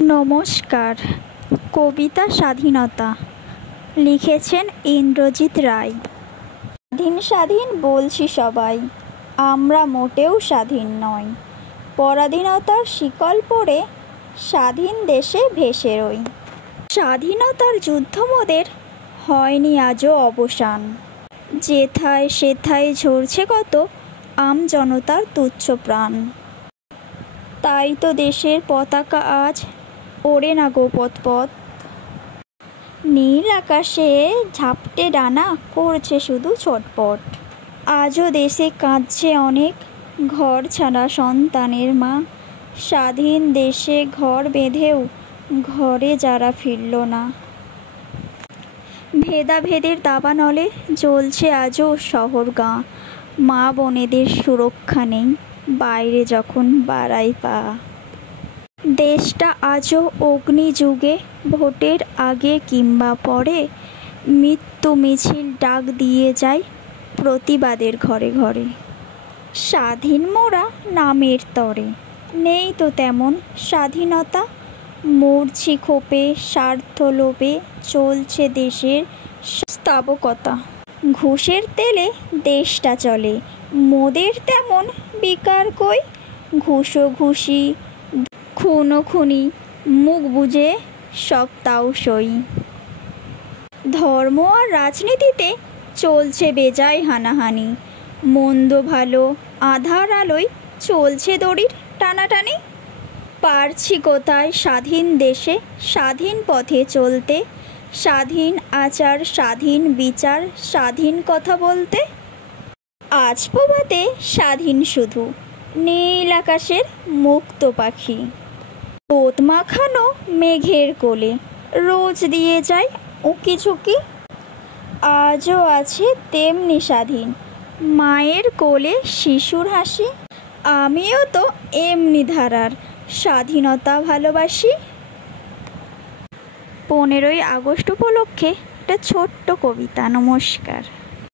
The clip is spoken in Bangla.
নমস্কার। কবিতা স্বাধীনতা লিখেছেন ইন্দ্রজিৎ রায়। স্বাধীন স্বাধীন বলছি সবাই, আমরা মোটেও স্বাধীন নই। পরাধীনতার শিকল পরে স্বাধীন দেশে ভেসে রই। স্বাধীনতার যুদ্ধ মোদের হয়নি আজও অবসান। যেথায় সেথায় ঝরছে কত আমজনতার তুচ্ছ প্রাণ। তাই তো দেশের পতাকা আজ ওড়ে না গো পথ পথ। নীল আকাশে ঝাপটে ডানা করছে শুধু ছটপট। আজও দেশে কাঁদছে অনেক ঘর ছাড়া সন্তানের মা। স্বাধীন দেশে ঘর বেঁধেও ঘরে যারা ফিরল না। ভেদাভেদের দাবানলে জ্বলছে আজও শহর গাঁ। মা বোনেদের সুরক্ষা নেই বাইরে যখন বাড়াই পা। দেশটা আজও অগ্নিযুগে ভোটের আগে কিংবা পরে মৃত্যু মিছিল ডাক দিয়ে যায় প্রতিবাদের ঘরে ঘরে। স্বাধীন মোরা নামের তরে, নেই তো তেমন স্বাধীনতা। মরছি ক্ষোভে স্বার্থ লোভে চলছে দেশের স্থাবকতা। ঘুষের তেলে দেশটা চলে, মোদের তেমন বিকার কই। ঘুষোঘুষি খুনোখুনি মুখ বুজে সব তাও সই। ধর্ম আর রাজনীতিতে চলছে বেজায় হানাহানি। মন্দ ভালো আধার আলোয় চলছে দড়ির টানাটানি। পারছি কোথায় স্বাধীন দেশে স্বাধীন পথে চলতে। স্বাধীন আচার স্বাধীন বিচার স্বাধীন কথা বলতে। আজ প্রভাতে স্বাধীন শুধু নীল আকাশের মুক্ত পাখি। রোদ মাখানো মেঘের কোলে রোজ দিয়ে যায় উঁকি ঝুঁকি। আজও আছে তেমনি স্বাধীন মায়ের কোলে শিশুর হাসি। আমিও তো এমনি ধারার স্বাধীনতা ভালোবাসি। 15ই আগস্ট উপলক্ষে একটা ছোট্ট কবিতা। নমস্কার।